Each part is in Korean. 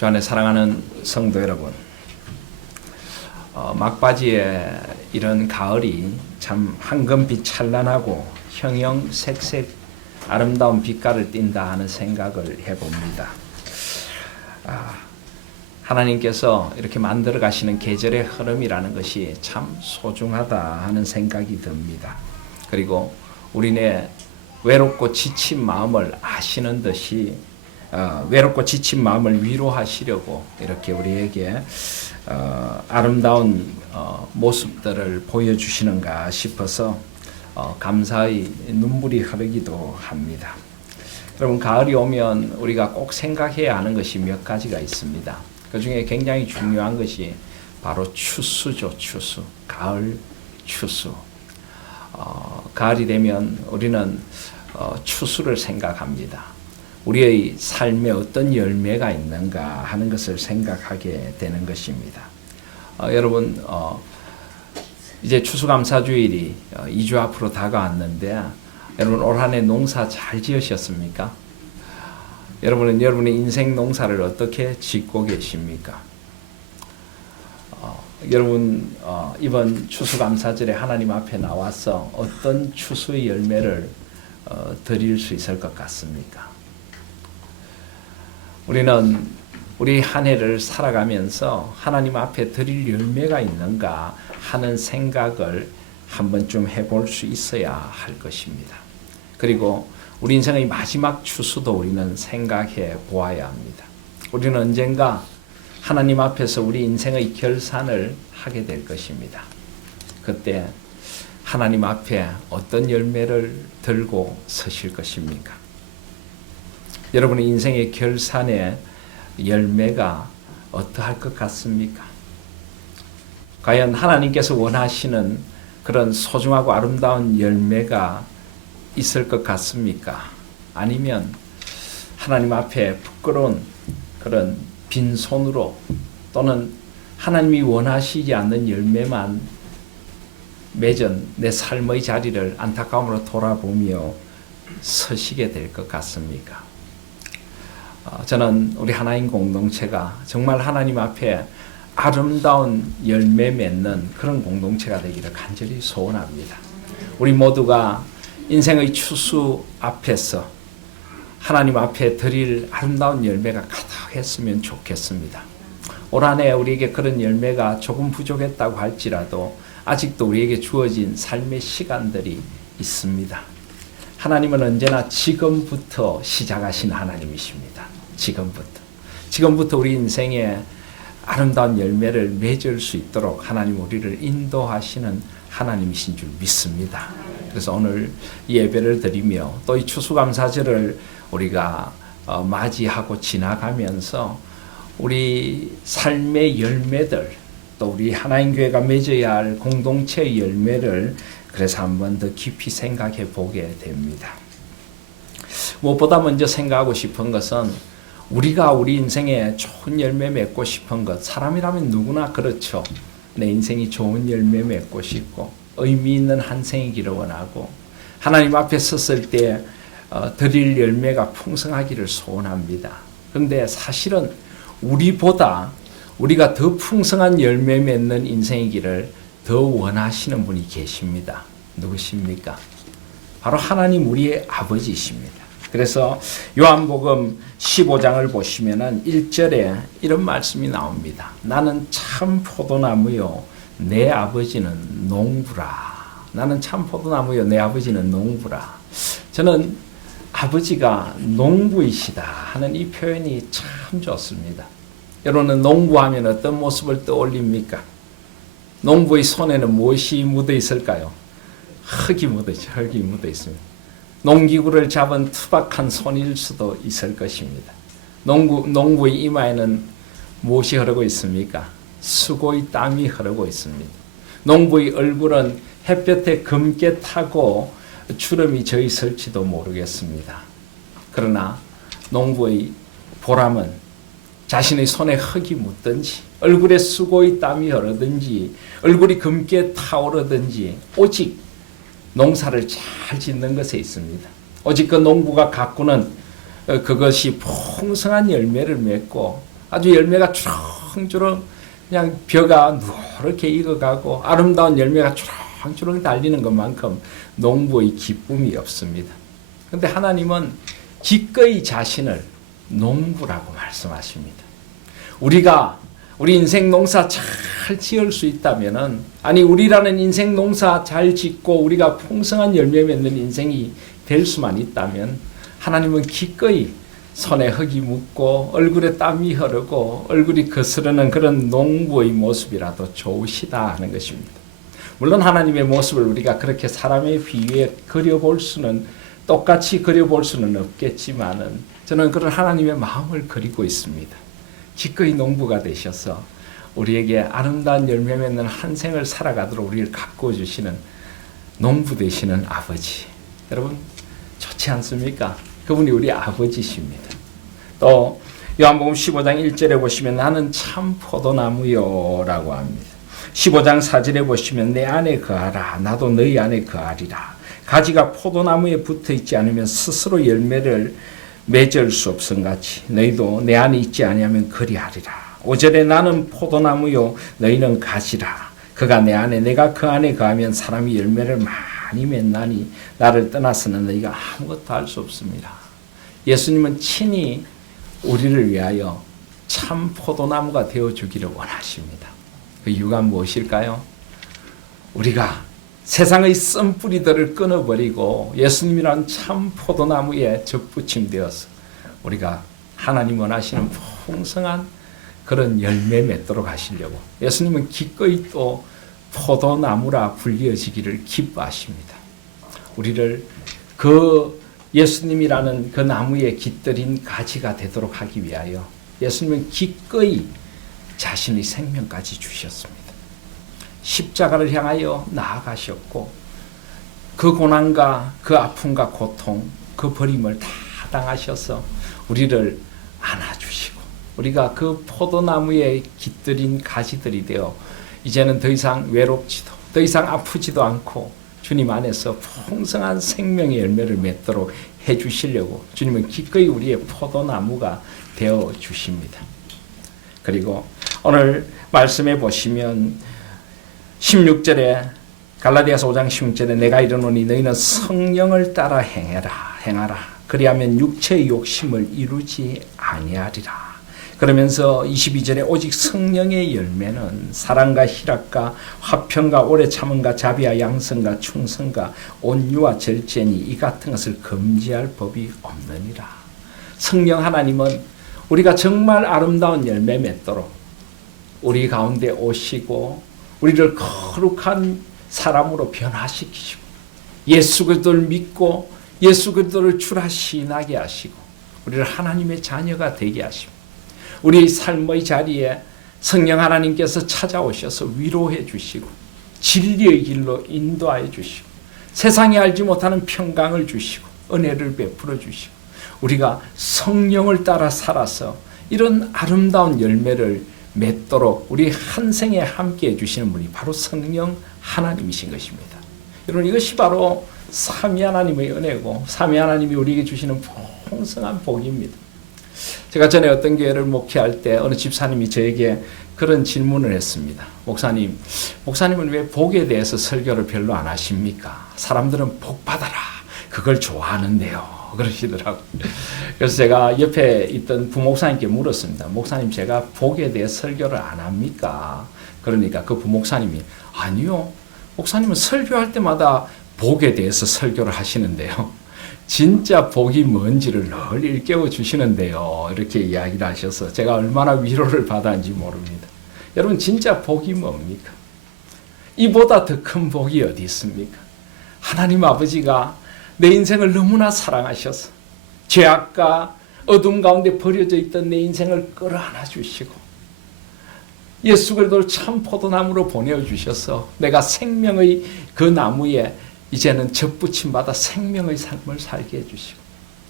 주 안에 사랑하는 성도 여러분, 막바지에 이런 가을이 참 황금빛 찬란하고 형형색색 아름다운 빛깔을 띈다 하는 생각을 해봅니다. 하나님께서 이렇게 만들어 가시는 계절의 흐름이라는 것이 참 소중하다 하는 생각이 듭니다. 그리고 우리네 외롭고 지친 마음을 아시는 듯이 외롭고 지친 마음을 위로하시려고 이렇게 우리에게 아름다운 모습들을 보여주시는가 싶어서 감사의 눈물이 흐르기도 합니다. 여러분, 가을이 오면 우리가 꼭 생각해야 하는 것이 몇 가지가 있습니다. 그 중에 굉장히 중요한 것이 바로 추수죠. 추수. 가을 추수. 가을이 되면 우리는 추수를 생각합니다. 우리의 삶에 어떤 열매가 있는가 하는 것을 생각하게 되는 것입니다. 여러분, 이제 추수감사주일이 2주 앞으로 다가왔는데 여러분, 올 한 해 농사 잘 지으셨습니까? 여러분은 여러분의 인생 농사를 어떻게 짓고 계십니까? 여러분, 이번 추수감사절에 하나님 앞에 나와서 어떤 추수의 열매를 드릴 수 있을 것 같습니까? 우리는 우리 한 해를 살아가면서 하나님 앞에 드릴 열매가 있는가 하는 생각을 한 번쯤 해볼 수 있어야 할 것입니다. 그리고 우리 인생의 마지막 추수도 우리는 생각해 보아야 합니다. 우리는 언젠가 하나님 앞에서 우리 인생의 결산을 하게 될 것입니다. 그때 하나님 앞에 어떤 열매를 들고 서실 것입니까? 여러분의 인생의 결산의 열매가 어떠할 것 같습니까? 과연 하나님께서 원하시는 그런 소중하고 아름다운 열매가 있을 것 같습니까? 아니면 하나님 앞에 부끄러운 그런 빈손으로 또는 하나님이 원하시지 않는 열매만 맺은 내 삶의 자리를 안타까움으로 돌아보며 서시게 될 것 같습니까? 저는 우리 하나님 공동체가 정말 하나님 앞에 아름다운 열매 맺는 그런 공동체가 되기를 간절히 소원합니다. 우리 모두가 인생의 추수 앞에서 하나님 앞에 드릴 아름다운 열매가 가득했으면 좋겠습니다. 올 한 해 우리에게 그런 열매가 조금 부족했다고 할지라도 아직도 우리에게 주어진 삶의 시간들이 있습니다. 하나님은 언제나 지금부터 시작하신 하나님이십니다. 지금부터 우리 인생에 아름다운 열매를 맺을 수 있도록 하나님 우리를 인도하시는 하나님이신 줄 믿습니다. 그래서 오늘 이 예배를 드리며 또 이 추수감사절을 우리가 맞이하고 지나가면서 우리 삶의 열매들, 또 우리 하나님 교회가 맺어야 할 공동체의 열매를 그래서 한번 더 깊이 생각해 보게 됩니다. 무엇보다 먼저 생각하고 싶은 것은 우리가 우리 인생에 좋은 열매 맺고 싶은 것, 사람이라면 누구나 그렇죠. 내 인생이 좋은 열매 맺고 싶고 의미 있는 한 생이기를 원하고 하나님 앞에 섰을 때 드릴 열매가 풍성하기를 소원합니다. 그런데 사실은 우리보다 우리가 더 풍성한 열매 맺는 인생이기를 더 원하시는 분이 계십니다. 누구십니까? 바로 하나님 우리의 아버지이십니다. 그래서 요한복음 15장을 보시면은 1절에 이런 말씀이 나옵니다. 나는 참 포도나무요 내 아버지는 농부라. 나는 참 포도나무요 내 아버지는 농부라. 저는 아버지가 농부이시다 하는 이 표현이 참 좋습니다. 여러분은 농부하면 어떤 모습을 떠올립니까? 농부의 손에는 무엇이 묻어 있을까요? 흙이 묻어 있습니다. 농기구를 잡은 투박한 손일 수도 있을 것입니다. 농부의 이마에는 무엇이 흐르고 있습니까? 수고의 땀이 흐르고 있습니다. 농부의 얼굴은 햇볕에 검게 타고 주름이 져 있을지도 모르겠습니다. 그러나 농부의 보람은 자신의 손에 흙이 묻든지 얼굴에 수고의 땀이 흐르든지 얼굴이 검게 타오르든지 오직 농사를 잘 짓는 것에 있습니다. 오직 그 농부가 가꾸는 그것이 풍성한 열매를 맺고 아주 열매가 주렁주렁 그냥 벼가 누렇게 익어가고 아름다운 열매가 주렁주렁 달리는 것만큼 농부의 기쁨이 없습니다. 그런데 하나님은 기꺼이 자신을 농부라고 말씀하십니다. 우리 인생 농사 잘 지을 수 있다면은, 아니 우리라는 인생 농사 잘 짓고 우리가 풍성한 열매 맺는 인생이 될 수만 있다면 하나님은 기꺼이 손에 흙이 묻고 얼굴에 땀이 흐르고 얼굴이 거스르는 그런 농부의 모습이라도 좋으시다 하는 것입니다. 물론 하나님의 모습을 우리가 그렇게 사람의 비유에 똑같이 그려볼 수는 없겠지만은 저는 그런 하나님의 마음을 그리고 있습니다. 기꺼이 농부가 되셔서 우리에게 아름다운 열매 맺는 한 생을 살아가도록 우리를 가꾸어 주시는 농부 되시는 아버지. 여러분 좋지 않습니까? 그분이 우리 아버지십니다. 또 요한복음 15장 1절에 보시면 나는 참 포도나무요 라고 합니다. 15장 4절에 보시면 내 안에 거하라 나도 너희 안에 거하리라. 가지가 포도나무에 붙어있지 않으면 스스로 열매를 맺을 수 없음같이 너희도 내 안에 있지 아니하면 그리하리라. 5절에 나는 포도나무요 너희는 가지라. 그가 내 안에 내가 그 안에 거하면 사람이 열매를 많이 맺나니 나를 떠나서는 너희가 아무것도 할 수 없습니다. 예수님은 친히 우리를 위하여 참 포도나무가 되어주기를 원하십니다. 그 이유가 무엇일까요? 우리가 세상의 쓴뿌리들을 끊어버리고 예수님이란 참 포도나무에 접붙임되어서 우리가 하나님 원하시는 풍성한 그런 열매 맺도록 하시려고 예수님은 기꺼이 또 포도나무라 불리어지기를 기뻐하십니다. 우리를 그 예수님이라는 그 나무에 깃들인 가지가 되도록 하기 위하여 예수님은 기꺼이 자신의 생명까지 주셨습니다. 십자가를 향하여 나아가셨고 그 고난과 그 아픔과 고통, 그 버림을 다 당하셔서 우리를 안아주시고 우리가 그 포도나무에 깃들인 가지들이 되어 이제는 더 이상 외롭지도 더 이상 아프지도 않고 주님 안에서 풍성한 생명의 열매를 맺도록 해주시려고 주님은 기꺼이 우리의 포도나무가 되어 주십니다. 그리고 오늘 말씀해 보시면 16절에 갈라디아서 5장 16절에 내가 이르노니 너희는 성령을 따라 행하라. 그리하면 육체의 욕심을 이루지 아니하리라. 그러면서 22절에 오직 성령의 열매는 사랑과 희락과 화평과 오래 참음과 자비와 양선과 충성과 온유와 절제니 이 같은 것을 금지할 법이 없느니라. 성령 하나님은 우리가 정말 아름다운 열매 맺도록 우리 가운데 오시고 우리를 거룩한 사람으로 변화시키시고 예수 그리스도를 믿고 예수 그리스도를 주라 시인하게 하시고 우리를 하나님의 자녀가 되게 하시고 우리 삶의 자리에 성령 하나님께서 찾아오셔서 위로해 주시고 진리의 길로 인도하여 주시고 세상이 알지 못하는 평강을 주시고 은혜를 베풀어 주시고 우리가 성령을 따라 살아서 이런 아름다운 열매를 맺도록 우리 한 생에 함께해 주시는 분이 바로 성령 하나님이신 것입니다. 여러분 이것이 바로 삼위 하나님의 은혜고 삼위 하나님이 우리에게 주시는 풍성한 복입니다. 제가 전에 어떤 교회를 목회할 때 어느 집사님이 저에게 그런 질문을 했습니다. 목사님은 왜 복에 대해서 설교를 별로 안 하십니까? 사람들은 복 받아라 그걸 좋아하는데요. 그러시더라고요. 그래서 제가 옆에 있던 부목사님께 물었습니다. 목사님 제가 복에 대해 설교를 안 합니까? 그러니까 그 부목사님이 아니요. 목사님은 설교할 때마다 복에 대해서 설교를 하시는데요. 진짜 복이 뭔지를 늘 일깨워 주시는데요. 이렇게 이야기를 하셔서 제가 얼마나 위로를 받았는지 모릅니다. 여러분 진짜 복이 뭡니까? 이보다 더 큰 복이 어디 있습니까? 하나님 아버지가 내 인생을 너무나 사랑하셔서 죄악과 어둠 가운데 버려져 있던 내 인생을 끌어안아 주시고 예수 그리스도를 참 포도나무로 보내주셔서 내가 생명의 그 나무에 이제는 접붙임 받아 생명의 삶을 살게 해주시고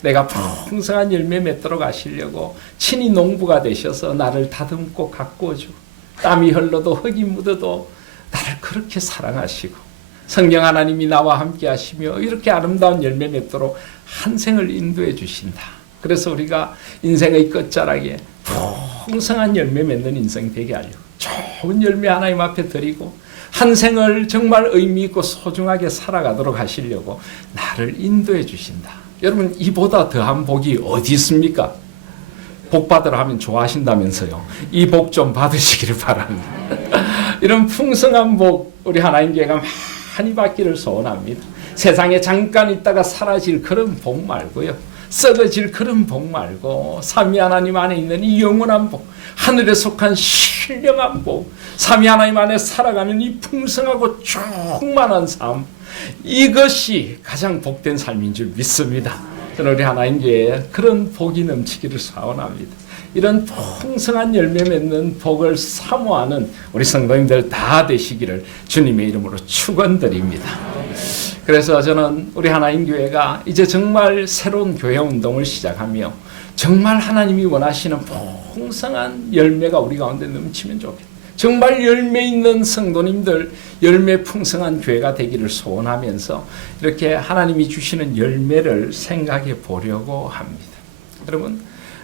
내가 풍성한 열매 맺도록 하시려고 친히 농부가 되셔서 나를 다듬고 가꾸어주고 땀이 흘러도 흙이 묻어도 나를 그렇게 사랑하시고 성령 하나님이 나와 함께 하시며 이렇게 아름다운 열매 맺도록 한 생을 인도해 주신다. 그래서 우리가 인생의 끝자락에 풍성한 열매 맺는 인생 되게 하려고 좋은 열매 하나님 앞에 드리고 한 생을 정말 의미 있고 소중하게 살아가도록 하시려고 나를 인도해 주신다. 여러분, 이보다 더한 복이 어디 있습니까? 복 받으라 하면 좋아하신다면서요. 이 복 좀 받으시기를 바랍니다. 이런 풍성한 복 우리 하나님 교회가 많이 받기를 소원합니다. 세상에 잠깐 있다가 사라질 그런 복 말고요. 썩어질 그런 복 말고 삼위 하나님 안에 있는 이 영원한 복, 하늘에 속한 신령한 복, 삼위 하나님 안에 살아가는 이 풍성하고 충만한 삶, 이것이 가장 복된 삶인 줄 믿습니다. 저는 우리 하나님 교회에 그런 복이 넘치기를 소원합니다. 이런 풍성한 열매 맺는 복을 사모하는 우리 성도님들 다 되시기를 주님의 이름으로 축원드립니다. 그래서 저는 우리 하나님 교회가 이제 정말 새로운 교회 운동을 시작하며 정말 하나님이 원하시는 풍성한 열매가 우리 가운데 넘치면 좋겠다. 정말 열매 있는 성도님들, 열매 풍성한 교회가 되기를 소원하면서 이렇게 하나님이 주시는 열매를 생각해 보려고 합니다. 여러분,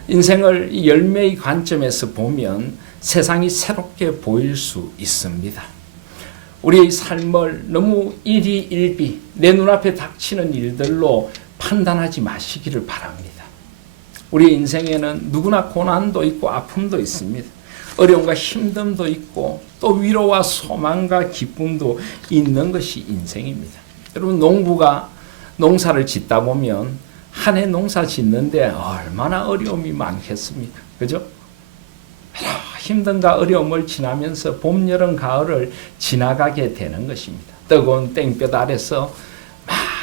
인생을 이 열매의 관점에서 보면 세상이 새롭게 보일 수 있습니다. 우리의 삶을 너무 일희일비, 내 눈앞에 닥치는 일들로 판단하지 마시기를 바랍니다. 우리 인생에는 누구나 고난도 있고 아픔도 있습니다. 어려움과 힘듦도 있고 또 위로와 소망과 기쁨도 있는 것이 인생입니다. 여러분, 농부가 농사를 짓다 보면 한 해 농사 짓는데 얼마나 어려움이 많겠습니까? 그죠? 힘든가 어려움을 지나면서 봄, 여름, 가을을 지나가게 되는 것입니다. 뜨거운 땡볕 아래서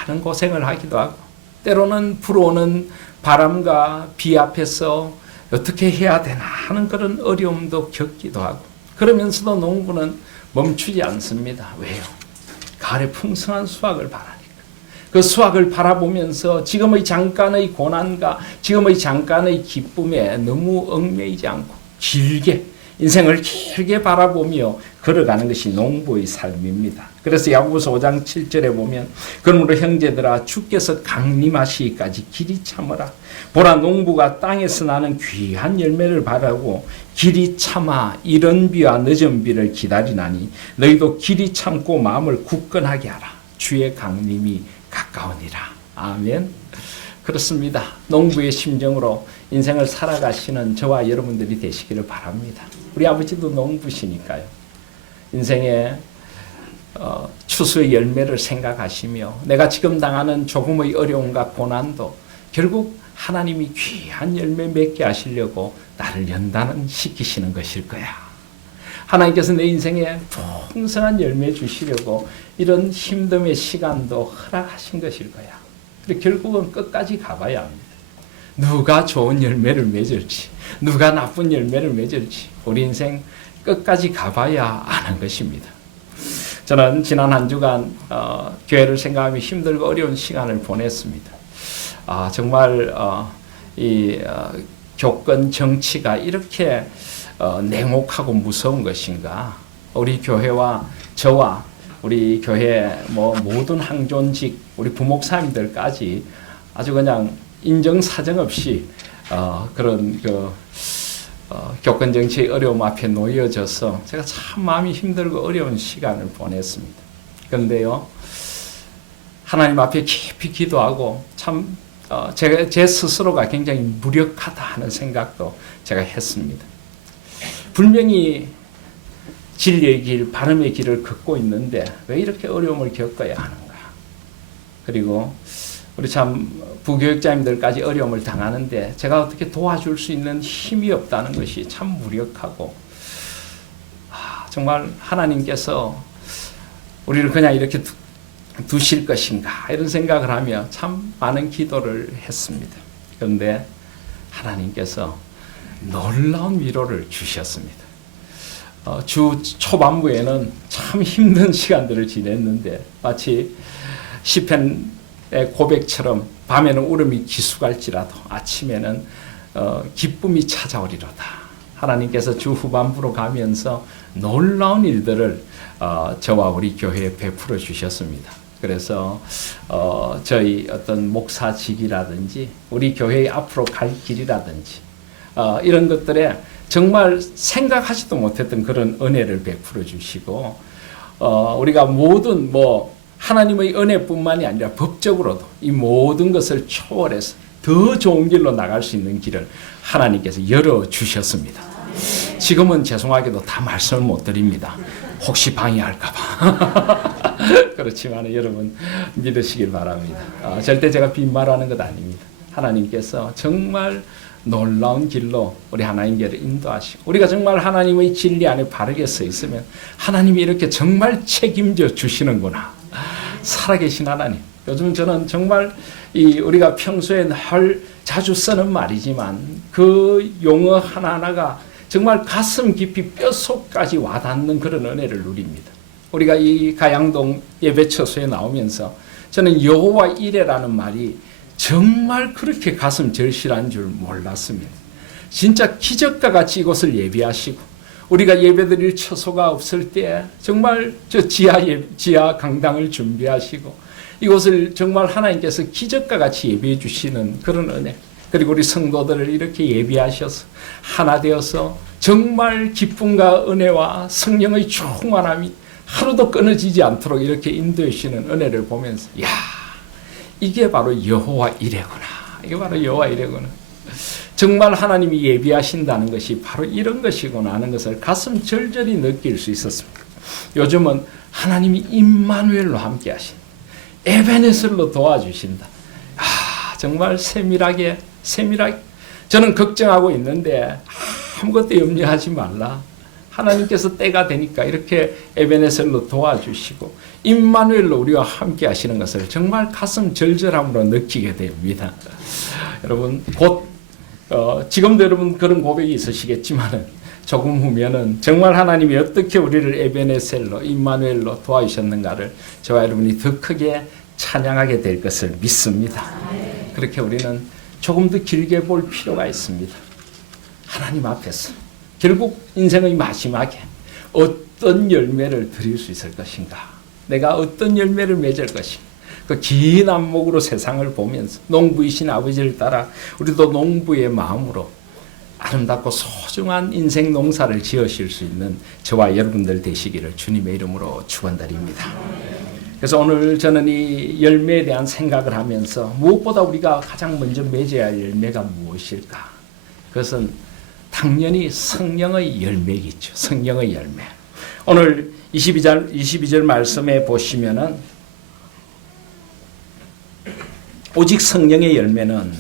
많은 고생을 하기도 하고 때로는 불어오는 바람과 비 앞에서 어떻게 해야 되나 하는 그런 어려움도 겪기도 하고 그러면서도 농부는 멈추지 않습니다. 왜요? 가을에 풍성한 수확을 바라니까. 그 수확을 바라보면서 지금의 잠깐의 고난과 지금의 잠깐의 기쁨에 너무 얽매이지 않고 길게 인생을 길게 바라보며 걸어가는 것이 농부의 삶입니다. 그래서 야고보서 5장 7절에 보면 그러므로 형제들아 주께서 강림하시기까지 길이 참으라. 보라 농부가 땅에서 나는 귀한 열매를 바라고 길이 참아 이른 비와 늦은 비를 기다리나니 너희도 길이 참고 마음을 굳건하게 하라. 주의 강림이 가까우니라. 아멘. 그렇습니다. 농부의 심정으로 인생을 살아가시는 저와 여러분들이 되시기를 바랍니다. 우리 아버지도 농부시니까요. 인생의 추수의 열매를 생각하시며 내가 지금 당하는 조금의 어려움과 고난도 결국 하나님이 귀한 열매 맺게 하시려고 나를 연단시키시는 것일 거야. 하나님께서 내 인생에 풍성한 열매 주시려고 이런 힘듦의 시간도 허락하신 것일 거야. 그리고 결국은 끝까지 가봐야 합니다. 누가 좋은 열매를 맺을지, 누가 나쁜 열매를 맺을지 우리 인생 끝까지 가봐야 아는 것입니다. 저는 지난 한 주간 교회를 생각하며 힘들고 어려운 시간을 보냈습니다. 정말 이 교권 정치가 이렇게 냉혹하고 무서운 것인가? 우리 교회와 저와 우리 교회 모든 항존직 우리 부목사님들까지 아주 그냥 인정사정 없이 그런 교권 정치의 어려움 앞에 놓여져서 제가 참 마음이 힘들고 어려운 시간을 보냈습니다. 그런데요, 하나님 앞에 깊이 기도하고 참 제 스스로가 굉장히 무력하다 하는 생각도 제가 했습니다. 분명히 진리의 길, 바람의 길을 걷고 있는데 왜 이렇게 어려움을 겪어야 하는가? 그리고 우리 참 부교육자님들까지 어려움을 당하는데 제가 어떻게 도와줄 수 있는 힘이 없다는 것이 참 무력하고 정말 하나님께서 우리를 그냥 이렇게 두실 것인가 이런 생각을 하며 참 많은 기도를 했습니다. 그런데 하나님께서 놀라운 위로를 주셨습니다. 주 초반부에는 참 힘든 시간들을 지냈는데 마치 시편의 고백처럼 밤에는 울음이 기수갈지라도 아침에는 기쁨이 찾아오리로다. 하나님께서 주 후반부로 가면서 놀라운 일들을 저와 우리 교회에 베풀어 주셨습니다. 그래서 저희 어떤 목사직이라든지 우리 교회의 앞으로 갈 길이라든지 이런 것들에 정말 생각하지도 못했던 그런 은혜를 베풀어 주시고 우리가 모든 하나님의 은혜뿐만이 아니라 법적으로도 이 모든 것을 초월해서 더 좋은 길로 나갈 수 있는 길을 하나님께서 열어주셨습니다. 지금은 죄송하게도 다 말씀을 못 드립니다. 혹시 방해할까 봐. 그렇지만 여러분 믿으시길 바랍니다. 절대 제가 빈말하는 것 아닙니다. 하나님께서 정말 놀라운 길로 우리 하나님께를 인도하시고 우리가 정말 하나님의 진리 안에 바르게 서 있으면 하나님이 이렇게 정말 책임져 주시는구나. 살아계신 하나님. 요즘 저는 정말 우리가 평소에 늘 자주 쓰는 말이지만 그 용어 하나하나가 정말 가슴 깊이 뼛속까지 와닿는 그런 은혜를 누립니다. 우리가 이 가양동 예배 처소에 나오면서 저는 여호와 이레라는 말이 정말 그렇게 가슴 절실한 줄 몰랐습니다. 진짜 기적과 같이 이곳을 예비하시고 우리가 예배드릴 처소가 없을 때 정말 저 지하 강당을 준비하시고 이곳을 정말 하나님께서 기적과 같이 예비해 주시는 그런 은혜, 그리고 우리 성도들을 이렇게 예비하셔서 하나 되어서 정말 기쁨과 은혜와 성령의 충만함이 하루도 끊어지지 않도록 이렇게 인도해 주시는 은혜를 보면서 야, 이게 바로 여호와 이레구나. 이게 바로 여호와 이레구나. 정말 하나님이 예비하신다는 것이 바로 이런 것이구나 하는 것을 가슴 절절히 느낄 수 있었습니다. 요즘은 하나님이 임마누엘로 함께 하신, 에베네셀로 도와주신다. 정말 세밀하게 저는 걱정하고 있는데 아무것도 염려하지 말라. 하나님께서 때가 되니까 이렇게 에베네셀로 도와주시고 임마누엘로 우리와 함께 하시는 것을 정말 가슴 절절함으로 느끼게 됩니다. 여러분 곧 지금도 여러분 그런 고백이 있으시겠지만 조금 후면은 정말 하나님이 어떻게 우리를 에베네셀로 임마누엘로 도와주셨는가를 저와 여러분이 더 크게 찬양하게 될 것을 믿습니다. 그렇게 우리는 조금 더 길게 볼 필요가 있습니다. 하나님 앞에서 결국 인생의 마지막에 어떤 열매를 드릴 수 있을 것인가, 내가 어떤 열매를 맺을 것인가, 그 긴 안목으로 세상을 보면서 농부이신 아버지를 따라 우리도 농부의 마음으로 아름답고 소중한 인생 농사를 지으실 수 있는 저와 여러분들 되시기를 주님의 이름으로 축원드립니다. 그래서 오늘 저는 이 열매에 대한 생각을 하면서 무엇보다 우리가 가장 먼저 맺어야 할 열매가 무엇일까? 그것은 당연히 성령의 열매이겠죠. 성령의 열매. 오늘 22절 말씀에 보시면은 오직 성령의 열매는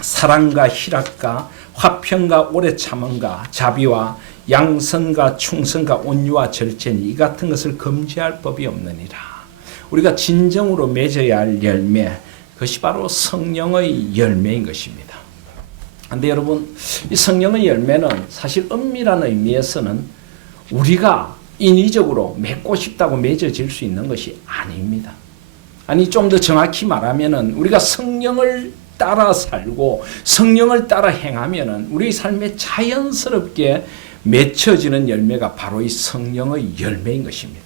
사랑과 희락과 화평과 오래 참음과 자비와 양선과 충성과 온유와 절제니 이 같은 것을 금지할 법이 없느니라. 우리가 진정으로 맺어야 할 열매, 그것이 바로 성령의 열매인 것입니다. 그런데 여러분, 이 성령의 열매는 사실 엄밀한 의미에서는 우리가 인위적으로 맺고 싶다고 맺어질 수 있는 것이 아닙니다. 아니, 좀 더 정확히 말하면은 우리가 성령을 따라 살고 성령을 따라 행하면은 우리 삶에 자연스럽게 맺혀지는 열매가 바로 이 성령의 열매인 것입니다.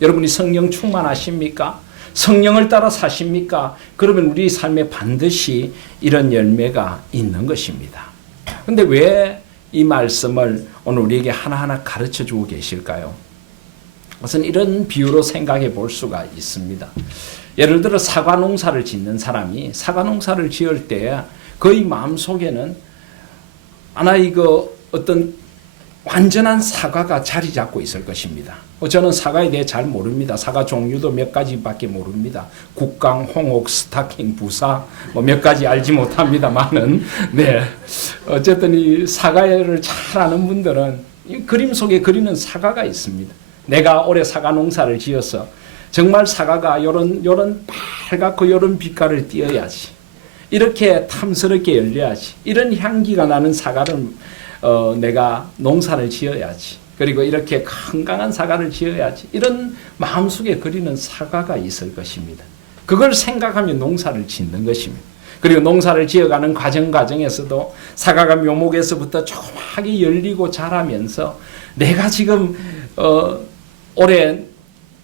여러분이 성령 충만하십니까? 성령을 따라 사십니까? 그러면 우리 삶에 반드시 이런 열매가 있는 것입니다. 그런데 왜 이 말씀을 오늘 우리에게 하나하나 가르쳐 주고 계실까요? 우선 이런 비유로 생각해 볼 수가 있습니다. 예를 들어 사과 농사를 짓는 사람이 사과 농사를 지을 때 그의 마음속에는 하나 어떤 완전한 사과가 자리 잡고 있을 것입니다. 저는 사과에 대해 잘 모릅니다. 사과 종류도 몇 가지밖에 모릅니다. 국강, 홍옥, 스타킹, 부사 몇 가지 알지 못합니다만은 어쨌든 이 사과를 잘 아는 분들은 이 그림 속에 그리는 사과가 있습니다. 내가 올해 사과 농사를 지어서 정말 사과가 요런 빨갛고 요런 빛깔을 띄어야지, 이렇게 탐스럽게 열려야지, 이런 향기가 나는 사과를 내가 농사를 지어야지, 그리고 이렇게 건강한 사과를 지어야지, 이런 마음속에 그리는 사과가 있을 것입니다. 그걸 생각하며 농사를 짓는 것입니다. 그리고 농사를 지어가는 과정에서도 사과가 묘목에서부터 조그맣게 열리고 자라면서 내가 지금 올해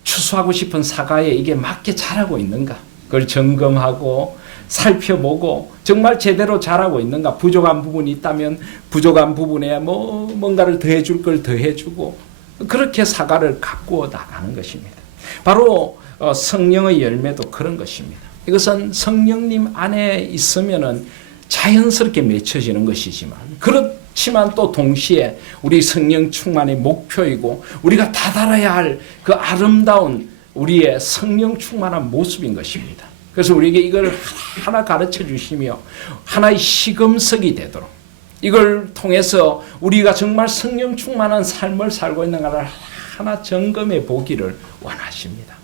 추수하고 싶은 사과에 이게 맞게 자라고 있는가, 그걸 점검하고 살펴보고 정말 제대로 잘하고 있는가, 부족한 부분이 있다면 부족한 부분에 뭔가를 더해줄 걸 더해주고 그렇게 사과를 가꾸어 나가는 것입니다. 바로 성령의 열매도 그런 것입니다. 이것은 성령님 안에 있으면은 자연스럽게 맺혀지는 것이지만 그렇지만 또 동시에 우리 성령 충만의 목표이고 우리가 다다라야 할 그 아름다운 우리의 성령 충만한 모습인 것입니다. 그래서 우리에게 이걸 하나 가르쳐 주시며 하나의 시금석이 되도록 이걸 통해서 우리가 정말 성령 충만한 삶을 살고 있는가를 하나 점검해 보기를 원하십니다.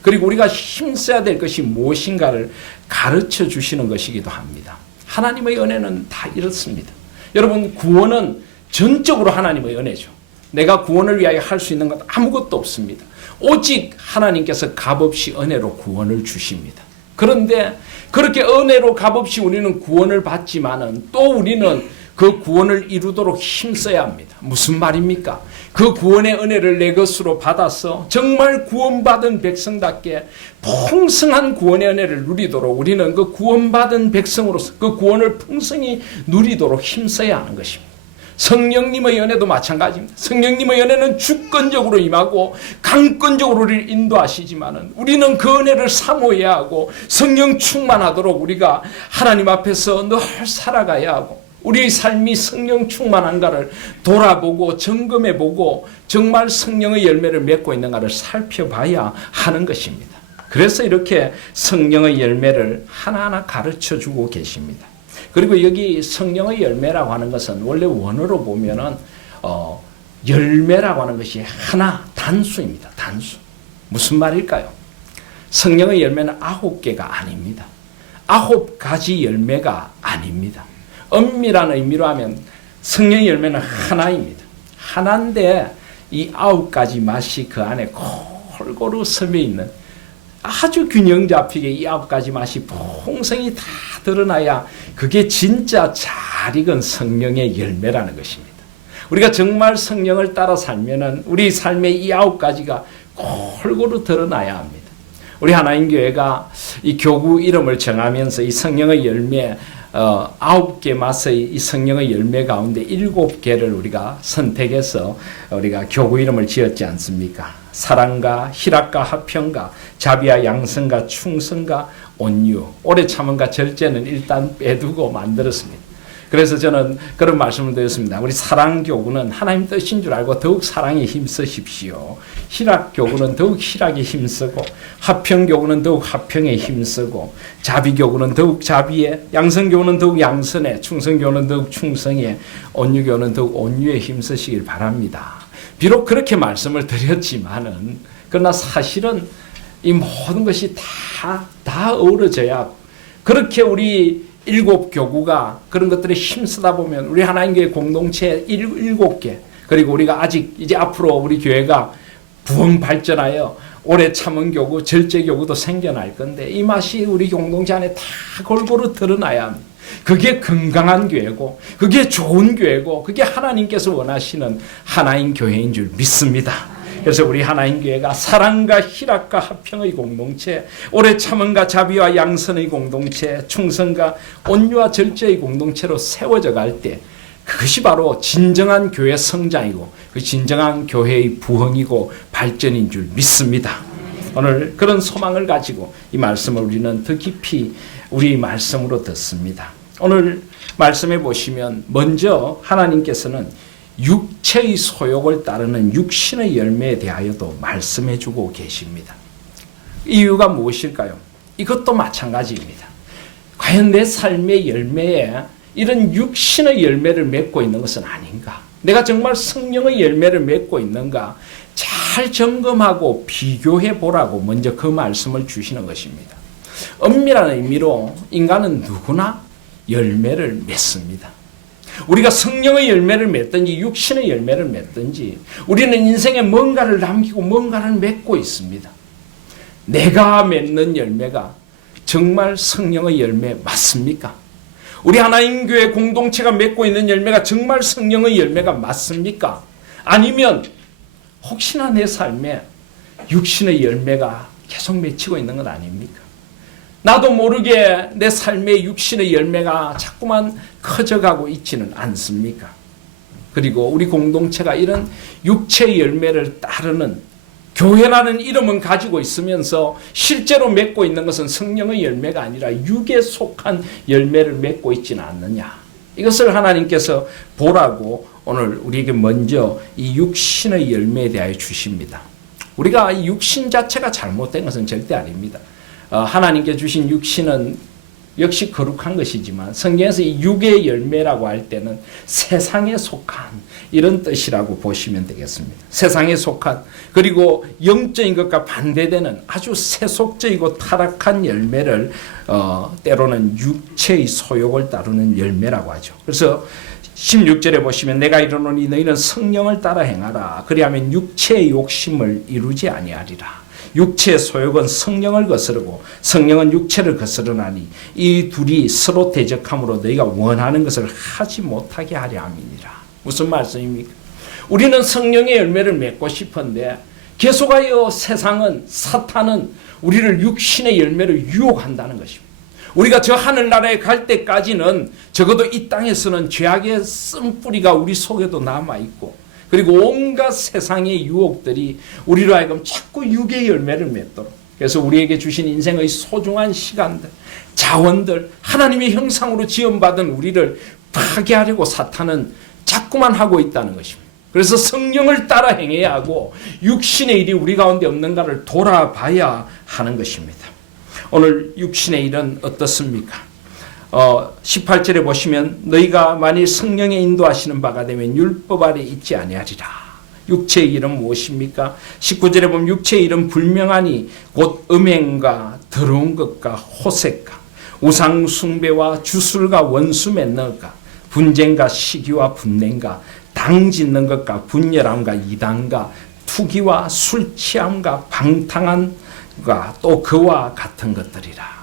그리고 우리가 힘써야 될 것이 무엇인가를 가르쳐 주시는 것이기도 합니다. 하나님의 은혜는 다 이렇습니다. 여러분, 구원은 전적으로 하나님의 은혜죠. 내가 구원을 위하여 할 수 있는 것 아무것도 없습니다. 오직 하나님께서 값없이 은혜로 구원을 주십니다. 그런데 그렇게 은혜로 값없이 우리는 구원을 받지만은 또 우리는 그 구원을 이루도록 힘써야 합니다. 무슨 말입니까? 그 구원의 은혜를 내 것으로 받아서 정말 구원받은 백성답게 풍성한 구원의 은혜를 누리도록 우리는 그 구원받은 백성으로서 그 구원을 풍성히 누리도록 힘써야 하는 것입니다. 성령님의 은혜도 마찬가지입니다. 성령님의 은혜는 주권적으로 임하고 강권적으로 우리를 인도하시지만은 우리는 그 은혜를 사모해야 하고 성령 충만하도록 우리가 하나님 앞에서 늘 살아가야 하고 우리의 삶이 성령 충만한가를 돌아보고 점검해보고 정말 성령의 열매를 맺고 있는가를 살펴봐야 하는 것입니다. 그래서 이렇게 성령의 열매를 하나하나 가르쳐주고 계십니다. 그리고 여기 성령의 열매라고 하는 것은 원래 원어로 보면은 열매라고 하는 것이 하나 단수입니다. 단수. 무슨 말일까요? 성령의 열매는 9개가 아닙니다. 9가지 열매가 아닙니다. 엄밀한 의미로 하면 성령의 열매는 하나입니다. 하나인데 이 9가지 맛이 그 안에 골고루 스며 있는 아주 균형 잡히게 이 9가지 맛이 풍성히 다 드러나야 그게 진짜 잘 익은 성령의 열매라는 것입니다. 우리가 정말 성령을 따라 살면은 우리 삶의 이 9가지가 골고루 드러나야 합니다. 우리 하나님교회가 이 교구 이름을 정하면서 이 성령의 열매 9개 맛의 이 성령의 열매 가운데 7개를 우리가 선택해서 우리가 교구 이름을 지었지 않습니까? 사랑과 희락과 화평과 자비와 양성과 충성과 온유, 오래 참음과 절제는 일단 빼두고 만들었습니다. 그래서 저는 그런 말씀을 드렸습니다. 우리 사랑교구는 하나님 뜻인 줄 알고 더욱 사랑에 힘쓰십시오. 희락교구는 더욱 희락에 힘쓰고, 화평교구는 더욱 화평에 힘쓰고, 자비교구는 더욱 자비에, 양성교구는 더욱 양선에, 충성교구는 더욱 충성에, 온유교구는 더욱 온유에 힘쓰시길 바랍니다. 비록 그렇게 말씀을 드렸지만은, 그러나 사실은 이 모든 것이 다 어우러져야 그렇게 우리 7교구가 그런 것들에 힘쓰다 보면 우리 하나님교회 공동체 7개 그리고 우리가 아직 이제 앞으로 우리 교회가 부흥 발전하여 오래 참은 교구, 절제 교구도 생겨날 건데 이 맛이 우리 공동체 안에 다 골고루 드러나야 합니다. 그게 건강한 교회고 그게 좋은 교회고 그게 하나님께서 원하시는 하나님 교회인 줄 믿습니다. 그래서 우리 하나님 교회가 사랑과 희락과 화평의 공동체, 오래 참음과 자비와 양선의 공동체, 충성과 온유와 절제의 공동체로 세워져 갈 때 그것이 바로 진정한 교회 성장이고 그 진정한 교회의 부흥이고 발전인 줄 믿습니다. 오늘 그런 소망을 가지고 이 말씀을 우리는 더 깊이 우리 말씀으로 듣습니다. 오늘 말씀해 보시면 먼저 하나님께서는 육체의 소욕을 따르는 육신의 열매에 대하여도 말씀해 주고 계십니다. 이유가 무엇일까요? 이것도 마찬가지입니다. 과연 내 삶의 열매에 이런 육신의 열매를 맺고 있는 것은 아닌가? 내가 정말 성령의 열매를 맺고 있는가? 잘 점검하고 비교해 보라고 먼저 그 말씀을 주시는 것입니다. 엄밀한 의미로 인간은 누구나 열매를 맺습니다. 우리가 성령의 열매를 맺든지 육신의 열매를 맺든지 우리는 인생에 뭔가를 남기고 뭔가를 맺고 있습니다. 내가 맺는 열매가 정말 성령의 열매 맞습니까? 우리 하나님 교회 공동체가 맺고 있는 열매가 정말 성령의 열매가 맞습니까? 아니면 혹시나 내 삶에 육신의 열매가 계속 맺히고 있는 건 아닙니까? 나도 모르게 내 삶의 육신의 열매가 자꾸만 커져가고 있지는 않습니까? 그리고 우리 공동체가 이런 육체의 열매를 따르는 교회라는 이름은 가지고 있으면서 실제로 맺고 있는 것은 성령의 열매가 아니라 육에 속한 열매를 맺고 있지는 않느냐. 이것을 하나님께서 보라고 오늘 우리에게 먼저 이 육신의 열매에 대하여 주십니다. 우리가 이 육신 자체가 잘못된 것은 절대 아닙니다. 하나님께 주신 육신은 역시 거룩한 것이지만 성경에서 이 육의 열매라고 할 때는 세상에 속한 이런 뜻이라고 보시면 되겠습니다. 세상에 속한, 그리고 영적인 것과 반대되는 아주 세속적이고 타락한 열매를 때로는 육체의 소욕을 따르는 열매라고 하죠. 그래서 16절에 보시면 내가 이르노니 너희는 성령을 따라 행하라. 그리하면 육체의 욕심을 이루지 아니하리라. 육체의 소욕은 성령을 거스르고 성령은 육체를 거스르나니 이 둘이 서로 대적함으로 너희가 원하는 것을 하지 못하게 하려 함이니라. 무슨 말씀입니까? 우리는 성령의 열매를 맺고 싶은데 계속하여 세상은, 사탄은 우리를 육신의 열매를 유혹한다는 것입니다. 우리가 저 하늘나라에 갈 때까지는 적어도 이 땅에서는 죄악의 쓴뿌리가 우리 속에도 남아있고, 그리고 온갖 세상의 유혹들이 우리로 하여금 자꾸 육의 열매를 맺도록, 그래서 우리에게 주신 인생의 소중한 시간들, 자원들, 하나님의 형상으로 지음받은 우리를 파괴하려고 사탄은 자꾸만 하고 있다는 것입니다. 그래서 성령을 따라 행해야 하고 육신의 일이 우리 가운데 없는가를 돌아봐야 하는 것입니다. 오늘 육신의 일은 어떻습니까? 18절에 보시면 너희가 만일 성령의 인도하시는 바가 되면 율법 아래 있지 아니하리라. 육체의 일은 무엇입니까? 19절에 보면 육체의 일은 불명하니 곧 음행과 더러운 것과 호색과 우상 숭배와 주술과 원수 맺는 것과 분쟁과 시기와 분냉과 당 짓는 것과 분열함과 이단과 투기와 술 취함과 방탕함과 또 그와 같은 것들이라.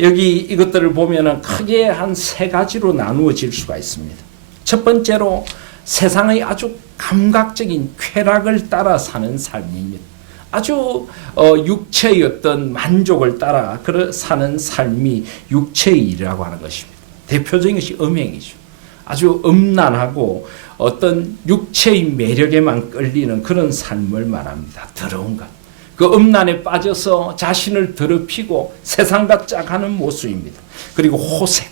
여기 이것들을 보면은 크게 한 세 가지로 나누어질 수가 있습니다. 첫 번째로 세상의 아주 감각적인 쾌락을 따라 사는 삶입니다. 아주 육체의 어떤 만족을 따라 사는 삶이 육체의 일이라고 하는 것입니다. 대표적인 것이 음행이죠. 아주 음란하고 어떤 육체의 매력에만 끌리는 그런 삶을 말합니다. 더러운 것. 그 음란에 빠져서 자신을 더럽히고 세상과 짝하는 모습입니다. 그리고 호색,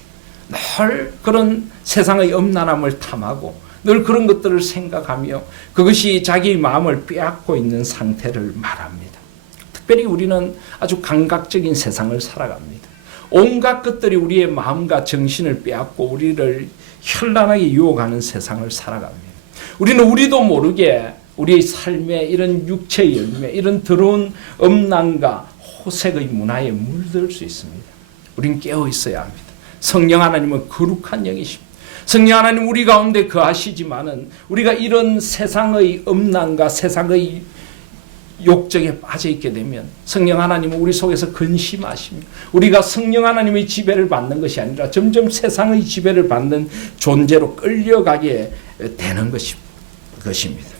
늘 그런 세상의 음란함을 탐하고 늘 그런 것들을 생각하며 그것이 자기 마음을 빼앗고 있는 상태를 말합니다. 특별히 우리는 아주 감각적인 세상을 살아갑니다. 온갖 것들이 우리의 마음과 정신을 빼앗고 우리를 현란하게 유혹하는 세상을 살아갑니다. 우리는 우리도 모르게 우리의 삶에 이런 육체의 열매, 이런 더러운 음란과 호색의 문화에 물들 수 있습니다. 우리는 깨어 있어야 합니다. 성령 하나님은 거룩한 영이십니다. 성령 하나님 우리 가운데 거하시지만은 우리가 이런 세상의 음란과 세상의 욕정에 빠져 있게 되면 성령 하나님은 우리 속에서 근심하십니다. 우리가 성령 하나님의 지배를 받는 것이 아니라 점점 세상의 지배를 받는 존재로 끌려가게 되는 것입니다.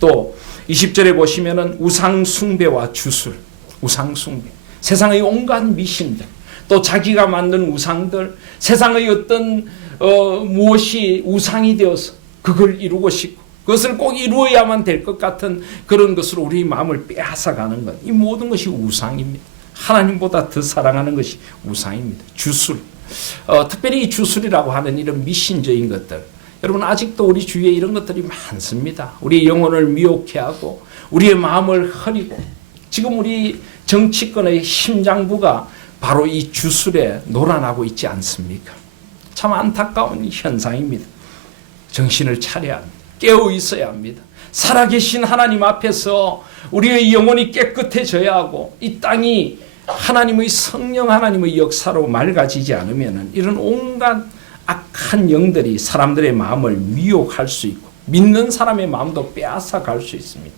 또 20절에 보시면은 우상 숭배와 주술, 우상 숭배, 세상의 온갖 미신들, 또 자기가 만든 우상들, 세상의 어떤 무엇이 우상이 되어서 그걸 이루고 싶고 그것을 꼭 이루어야만 될 것 같은 그런 것으로 우리 마음을 빼앗아가는 것, 이 모든 것이 우상입니다. 하나님보다 더 사랑하는 것이 우상입니다. 주술, 특별히 이 주술이라고 하는 이런 미신적인 것들, 여러분 아직도 우리 주위에 이런 것들이 많습니다. 우리 영혼을 미혹해 하고 우리의 마음을 흐리고, 지금 우리 정치권의 심장부가 바로 이 주술에 놀아나고 있지 않습니까? 참 안타까운 현상입니다. 정신을 차려야 합니다. 깨어 있어야 합니다. 살아계신 하나님 앞에서 우리의 영혼이 깨끗해져야 하고 이 땅이 하나님의 성령 하나님의 역사로 맑아지지 않으면 이런 온갖 악한 영들이 사람들의 마음을 미혹할 수 있고 믿는 사람의 마음도 빼앗아 갈 수 있습니다.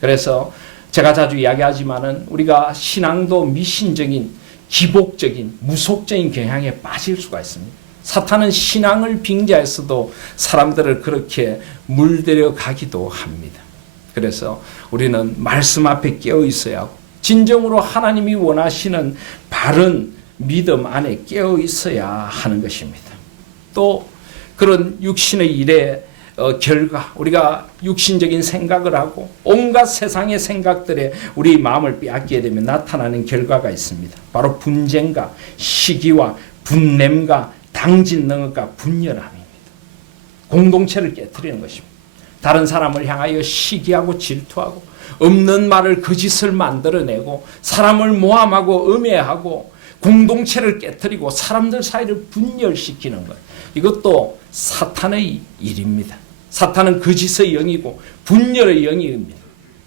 그래서 제가 자주 이야기하지만은 우리가 신앙도 미신적인 기복적인 무속적인 경향에 빠질 수가 있습니다. 사탄은 신앙을 빙자해서도 사람들을 그렇게 물들여 가기도 합니다. 그래서 우리는 말씀 앞에 깨어 있어야 하고 진정으로 하나님이 원하시는 바른 믿음 안에 깨어 있어야 하는 것입니다. 또 그런 육신의 일의 결과, 우리가 육신적인 생각을 하고 온갖 세상의 생각들에 우리 마음을 빼앗기게 되면 나타나는 결과가 있습니다. 바로 분쟁과 시기와 분냄과 당진능력과 분열함입니다. 공동체를 깨뜨리는 것입니다. 다른 사람을 향하여 시기하고 질투하고 없는 말을 거짓을 만들어내고 사람을 모함하고 음해하고 공동체를 깨뜨리고 사람들 사이를 분열시키는 것, 이것도 사탄의 일입니다. 사탄은 거짓의 영이고 분열의 영입니다.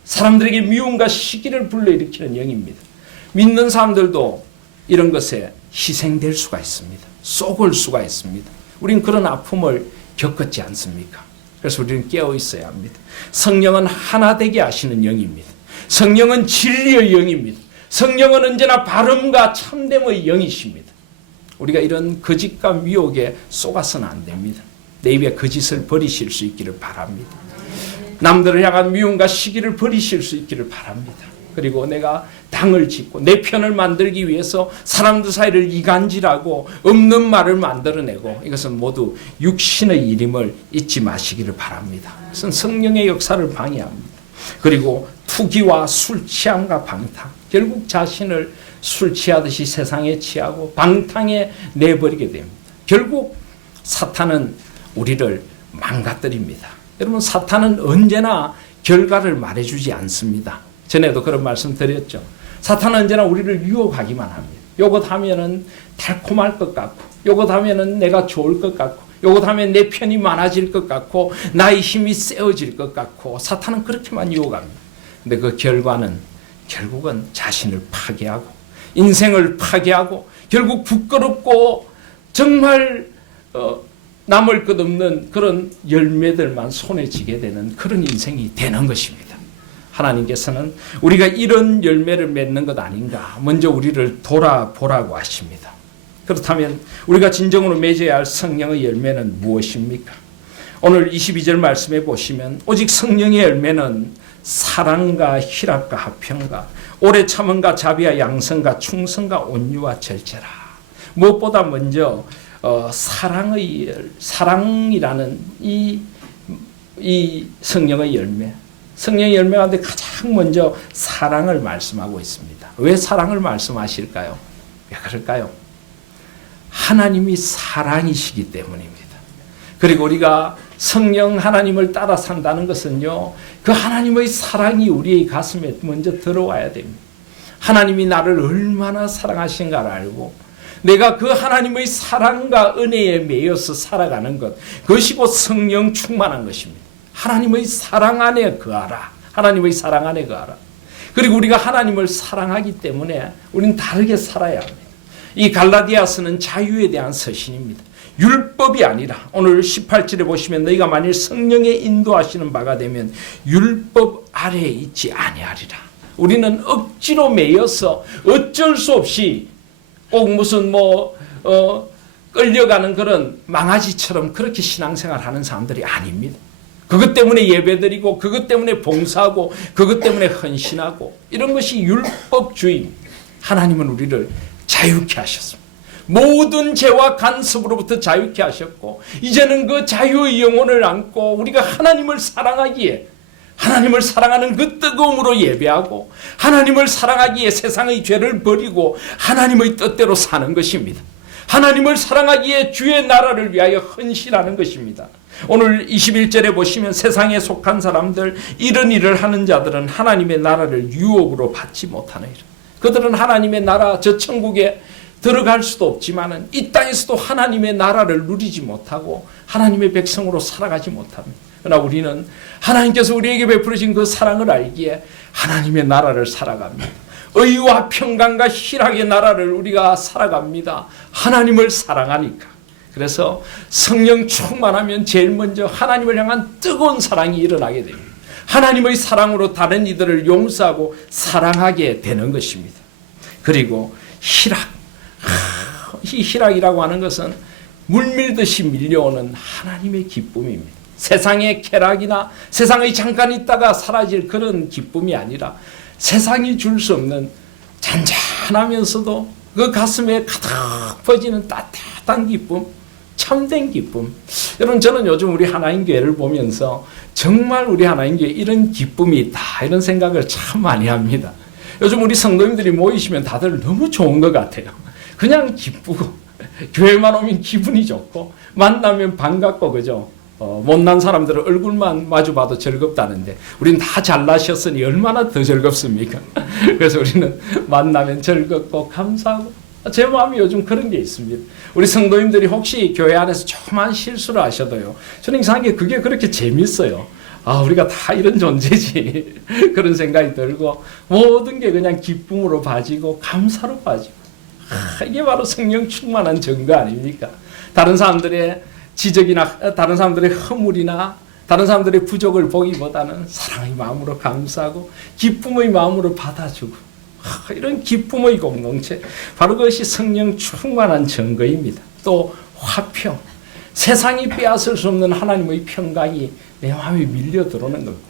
사람들에게 미움과 시기를 불러일으키는 영입니다. 믿는 사람들도 이런 것에 희생될 수가 있습니다. 쏘글 수가 있습니다. 우린 그런 아픔을 겪었지 않습니까? 그래서 우리는 깨어 있어야 합니다. 성령은 하나 되게 하시는 영입니다. 성령은 진리의 영입니다. 성령은 언제나 바름과 참됨의 영이십니다. 우리가 이런 거짓과 미혹에 속아서는 안 됩니다. 내 입에 거짓을 버리실 수 있기를 바랍니다. 남들을 향한 미움과 시기를 버리실 수 있기를 바랍니다. 그리고 내가 당을 짓고 내 편을 만들기 위해서 사람들 사이를 이간질하고 없는 말을 만들어내고, 이것은 모두 육신의 일임을 잊지 마시기를 바랍니다. 그것은 성령의 역사를 방해합니다. 그리고 투기와 술 취함과 방탕, 결국 자신을 술 취하듯이 세상에 취하고 방탕에 내버리게 됩니다. 결국 사탄은 우리를 망가뜨립니다. 여러분, 사탄은 언제나 결과를 말해주지 않습니다. 전에도 그런 말씀 드렸죠. 사탄은 언제나 우리를 유혹하기만 합니다. 요것 하면은 달콤할 것 같고, 요것 하면은 내가 좋을 것 같고, 요것 하면 내 편이 많아질 것 같고, 나의 힘이 세워질 것 같고, 사탄은 그렇게만 유혹합니다. 근데 그 결과는 결국은 자신을 파괴하고 인생을 파괴하고 결국 부끄럽고 정말 남을 것 없는 그런 열매들만 손에 쥐게 되는 그런 인생이 되는 것입니다. 하나님께서는 우리가 이런 열매를 맺는 것 아닌가, 먼저 우리를 돌아보라고 하십니다. 그렇다면 우리가 진정으로 맺어야 할 성령의 열매는 무엇입니까? 오늘 22절 말씀에 보시면 오직 성령의 열매는 사랑과 희락과 화평과 오래 참음과 자비와 양성과 충성과 온유와 절제라. 무엇보다 먼저 사랑이라는 이 성령의 열매, 성령의 열매 가운데 가장 먼저 사랑을 말씀하고 있습니다. 왜 사랑을 말씀하실까요? 왜 그럴까요? 하나님이 사랑이시기 때문입니다. 그리고 우리가 성령 하나님을 따라 산다는 것은요, 그 하나님의 사랑이 우리의 가슴에 먼저 들어와야 됩니다. 하나님이 나를 얼마나 사랑하신가를 알고 내가 그 하나님의 사랑과 은혜에 매여서 살아가는 것, 그것이 곧 성령 충만한 것입니다. 하나님의 사랑 안에 거하라. 하나님의 사랑 안에 거하라. 그리고 우리가 하나님을 사랑하기 때문에 우리는 다르게 살아야 합니다. 이 갈라디아서는 자유에 대한 서신입니다. 율법이 아니라, 오늘 18절에 보시면 너희가 만일 성령의 인도하시는 바가 되면 율법 아래에 있지 아니하리라. 우리는 억지로 매여서 어쩔 수 없이 꼭 무슨 끌려가는 그런 망아지처럼 그렇게 신앙생활 하는 사람들이 아닙니다. 그것 때문에 예배드리고 그것 때문에 봉사하고 그것 때문에 헌신하고, 이런 것이 율법주의입니다. 하나님은 우리를 자유케 하셨습니다. 모든 죄와 간섭으로부터 자유케 하셨고, 이제는 그 자유의 영혼을 안고 우리가 하나님을 사랑하기에, 하나님을 사랑하는 그 뜨거움으로 예배하고 하나님을 사랑하기에 세상의 죄를 버리고 하나님의 뜻대로 사는 것입니다. 하나님을 사랑하기에 주의 나라를 위하여 헌신하는 것입니다. 오늘 21절에 보시면 세상에 속한 사람들, 이런 일을 하는 자들은 하나님의 나라를 유업으로 받지 못하느니라. 그들은 하나님의 나라, 저 천국에 들어갈 수도 없지만은 이 땅에서도 하나님의 나라를 누리지 못하고 하나님의 백성으로 살아가지 못합니다. 그러나 우리는 하나님께서 우리에게 베풀으신 그 사랑을 알기에 하나님의 나라를 살아갑니다. 의와 평강과 희락의 나라를 우리가 살아갑니다. 하나님을 사랑하니까. 그래서 성령 충만하면 제일 먼저 하나님을 향한 뜨거운 사랑이 일어나게 됩니다. 하나님의 사랑으로 다른 이들을 용서하고 사랑하게 되는 것입니다. 그리고 희락, 이 희락이라고 하는 것은 물밀듯이 밀려오는 하나님의 기쁨입니다. 세상의 쾌락이나 세상의 잠깐 있다가 사라질 그런 기쁨이 아니라 세상이 줄 수 없는 잔잔하면서도 그 가슴에 가득 퍼지는 따뜻한 기쁨, 참된 기쁨. 여러분, 저는 요즘 우리 하나님교회를 보면서 정말 우리 하나님교회에 이런 기쁨이 있다, 이런 생각을 참 많이 합니다. 요즘 우리 성도님들이 모이시면 다들 너무 좋은 것 같아요. 그냥 기쁘고, 교회만 오면 기분이 좋고, 만나면 반갑고, 그죠? 못난 사람들은 얼굴만 마주봐도 즐겁다는데 우리는 다 잘나셨으니 얼마나 더 즐겁습니까? 그래서 우리는 만나면 즐겁고 감사하고, 제 마음이 요즘 그런 게 있습니다. 우리 성도님들이 혹시 교회 안에서 조그만 실수를 하셔도요, 저는 이상하게 그게 그렇게 재밌어요. 아, 우리가 다 이런 존재지. 그런 생각이 들고, 모든 게 그냥 기쁨으로 빠지고 감사로 빠지고, 이게 바로 성령 충만한 증거 아닙니까? 다른 사람들의 지적이나 다른 사람들의 허물이나 다른 사람들의 부족을 보기보다는 사랑의 마음으로 감사하고 기쁨의 마음으로 받아주고, 이런 기쁨의 공동체, 바로 그것이 성령 충만한 증거입니다. 또 화평, 세상이 빼앗을 수 없는 하나님의 평강이 내 마음에 밀려 들어오는 겁니다.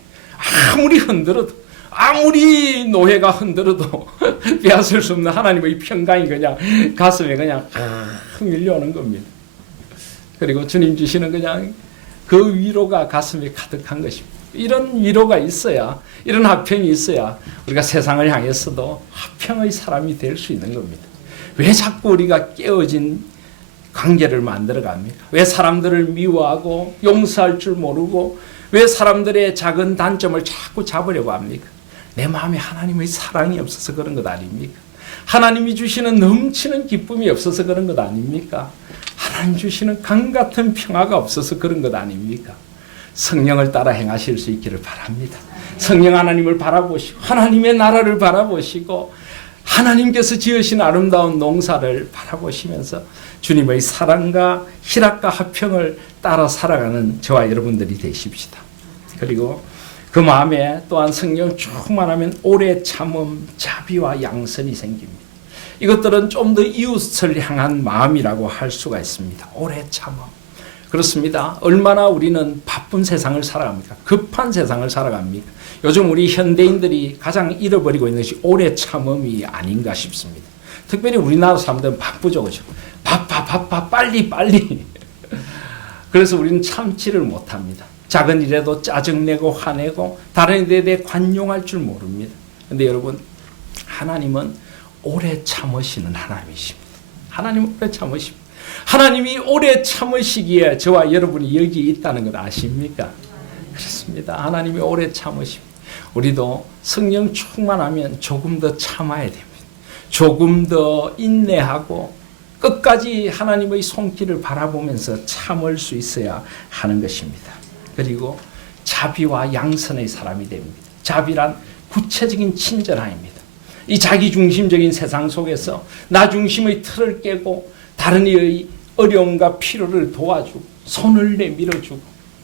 아무리 흔들어도, 아무리 노예가 흔들어도 빼앗을 수 없는 하나님의 평강이 그냥 가슴에 그냥 밀려오는 겁니다. 그리고 주님 주시는 그냥 그 위로가 가슴에 가득한 것입니다. 이런 위로가 있어야, 이런 화평이 있어야 우리가 세상을 향해서도 화평의 사람이 될 수 있는 겁니다. 왜 자꾸 우리가 깨어진 관계를 만들어 갑니까? 왜 사람들을 미워하고 용서할 줄 모르고 왜 사람들의 작은 단점을 자꾸 잡으려고 합니까? 내 마음에 하나님의 사랑이 없어서 그런 것 아닙니까? 하나님이 주시는 넘치는 기쁨이 없어서 그런 것 아닙니까? 하나님 주시는 강 같은 평화가 없어서 그런 것 아닙니까? 성령을 따라 행하실 수 있기를 바랍니다. 성령 하나님을 바라보시고 하나님의 나라를 바라보시고 하나님께서 지으신 아름다운 농사를 바라보시면서 주님의 사랑과 희락과 화평을 따라 살아가는 저와 여러분들이 되십시다. 그리고 그 마음에 또한 성령 충만하면 오래 참음, 자비와 양선이 생깁니다. 이것들은 좀 더 이웃을 향한 마음이라고 할 수가 있습니다. 오래 참음. 그렇습니다. 얼마나 우리는 바쁜 세상을 살아갑니까? 급한 세상을 살아갑니까? 요즘 우리 현대인들이 가장 잃어버리고 있는 것이 오래 참음이 아닌가 싶습니다. 특별히 우리나라 사람들은 바쁘죠, 그죠? 바빠, 빨리. 그래서 우리는 참지를 못합니다. 작은 일에도 짜증내고 화내고 다른 일에 대해 관용할 줄 모릅니다. 그런데 여러분, 하나님은 오래 참으시는 하나님이십니다. 하나님은 오래 참으십니다. 하나님이 오래 참으시기에 저와 여러분이 여기 있다는 것 아십니까? 그렇습니다. 하나님이 오래 참으십니다. 우리도 성령 충만하면 조금 더 참아야 됩니다. 조금 더 인내하고 끝까지 하나님의 손길을 바라보면서 참을 수 있어야 하는 것입니다. 그리고 자비와 양선의 사람이 됩니다. 자비란 구체적인 친절함입니다. 이 자기중심적인 세상 속에서 나 중심의 틀을 깨고 다른 이의 어려움과 필요를 도와주고 손을 내밀어주고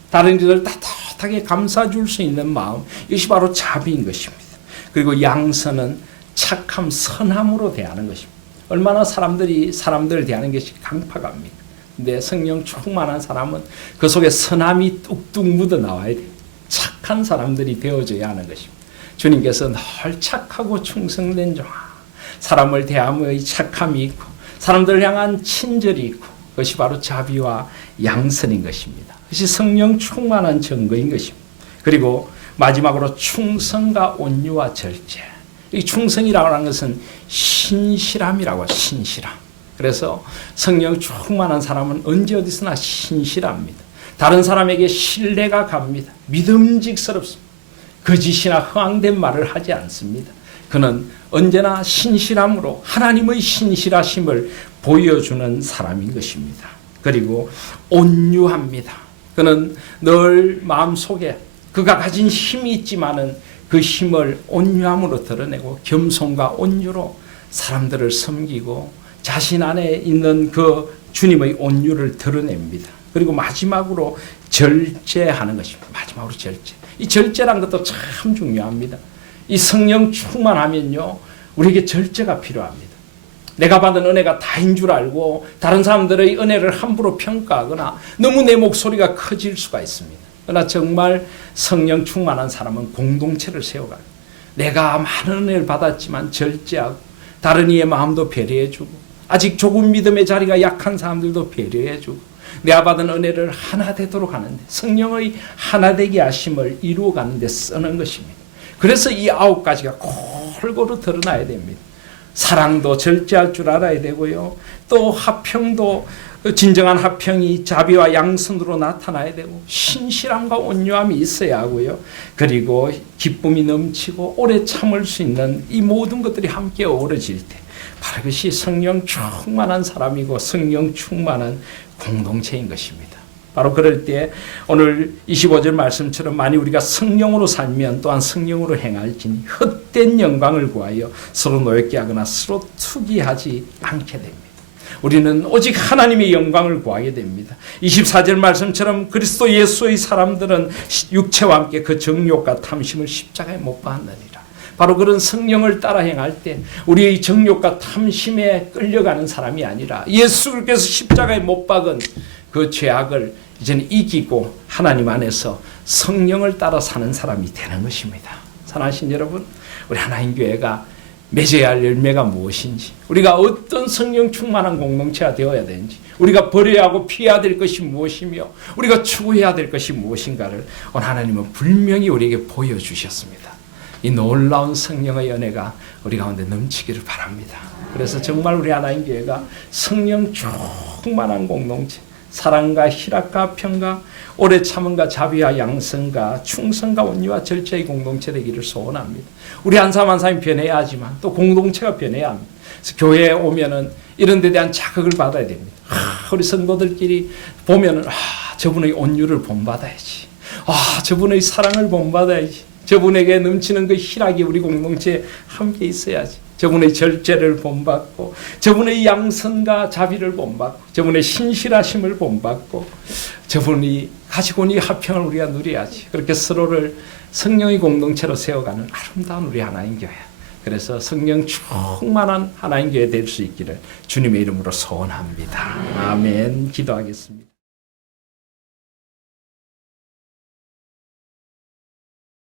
다른 이들을 따뜻하게 감싸줄 수 있는 마음, 이것이 바로 자비인 것입니다. 그리고 양선은 착함, 선함으로 대하는 것입니다. 얼마나 사람들을 대하는 것이 강팍합니까? 근데 성령 충만한 사람은 그 속에 선함이 뚝뚝 묻어 나와야 돼요. 착한 사람들이 되어져야 하는 것입니다. 주님께서 늘 착하고 충성된 종아, 사람을 대함의 착함이 있고 사람들을 향한 친절이 있고 그것이 바로 자비와 양선인 것입니다. 그것이 성령 충만한 증거인 것입니다. 그리고 마지막으로 충성과 온유와 절제. 이 충성이라고 하는 것은 신실함이라고, 신실함. 그래서 성령 충만한 사람은 언제 어디서나 신실합니다. 다른 사람에게 신뢰가 갑니다. 믿음직스럽습니다. 거짓이나 허황된 말을 하지 않습니다. 그는 언제나 신실함으로 하나님의 신실하심을 보여주는 사람인 것입니다. 그리고 온유합니다. 그는 늘 마음속에 그가 가진 힘이 있지만은 그 힘을 온유함으로 드러내고 겸손과 온유로 사람들을 섬기고 자신 안에 있는 그 주님의 온유를 드러냅니다. 그리고 마지막으로 절제하는 것입니다. 마지막으로 절제. 이 절제란 것도 참 중요합니다. 이 성령 충만하면요, 우리에게 절제가 필요합니다. 내가 받은 은혜가 다인 줄 알고 다른 사람들의 은혜를 함부로 평가하거나 너무 내 목소리가 커질 수가 있습니다. 그러나 정말 성령 충만한 사람은 공동체를 세워가요. 내가 많은 은혜를 받았지만 절제하고 다른 이의 마음도 배려해주고 아직 조금 믿음의 자리가 약한 사람들도 배려해주고 내가 받은 은혜를 하나 되도록 하는데 성령의 하나 되게 하심을 이루어가는 데 쓰는 것입니다. 그래서 이 9가지가 골고루 드러나야 됩니다. 사랑도 절제할 줄 알아야 되고요. 또 화평도 진정한 화평이 자비와 양선으로 나타나야 되고 신실함과 온유함이 있어야 하고요. 그리고 기쁨이 넘치고 오래 참을 수 있는 이 모든 것들이 함께 어우러질 때 바로 그것이 성령 충만한 사람이고 성령 충만한 공동체인 것입니다. 바로 그럴 때 오늘 25절 말씀처럼 만일 우리가 성령으로 살면 또한 성령으로 행할지니 헛된 영광을 구하여 서로 노엽게 하거나 서로 투기하지 않게 됩니다. 우리는 오직 하나님의 영광을 구하게 됩니다. 24절 말씀처럼 그리스도 예수의 사람들은 육체와 함께 그 정욕과 탐심을 십자가에 못 박았느니라. 바로 그런 성령을 따라 행할 때 우리의 정욕과 탐심에 끌려가는 사람이 아니라 예수께서 십자가에 못 박은 그 죄악을 이제는 이기고 하나님 안에서 성령을 따라 사는 사람이 되는 것입니다. 사랑하신 여러분, 우리 하나님 교회가 맺어야 할 열매가 무엇인지, 우리가 어떤 성령 충만한 공동체가 되어야 되는지, 우리가 버려야 하고 피해야 될 것이 무엇이며 우리가 추구해야 될 것이 무엇인가를 오늘 하나님은 분명히 우리에게 보여주셨습니다. 이 놀라운 성령의 은혜가 우리 가운데 넘치기를 바랍니다. 그래서 정말 우리 하나님 교회가 성령 충만한 공동체, 사랑과 희락과 평과 오래 참음과 자비와 양선과 충성과 온유와 절제의 공동체 되기를 소원합니다. 우리 한 사람 한 사람이 변해야 하지만 또 공동체가 변해야 합니다. 그래서 교회에 오면은 이런 데 대한 자극을 받아야 됩니다. 우리 성도들끼리 보면은 저분의 온유를 본받아야지. 저분의 사랑을 본받아야지. 저분에게 넘치는 그 희락이 우리 공동체에 함께 있어야지. 저분의 절제를 본받고 저분의 양선과 자비를 본받고 저분의 신실하심을 본받고 저분이 가지고 있는 화평을 우리가 누려야지. 그렇게 서로를 성령의 공동체로 세워가는 아름다운 우리 하나님 교회. 그래서 성령 충만한 하나님 교회 될 수 있기를 주님의 이름으로 소원합니다. 아멘. 기도하겠습니다.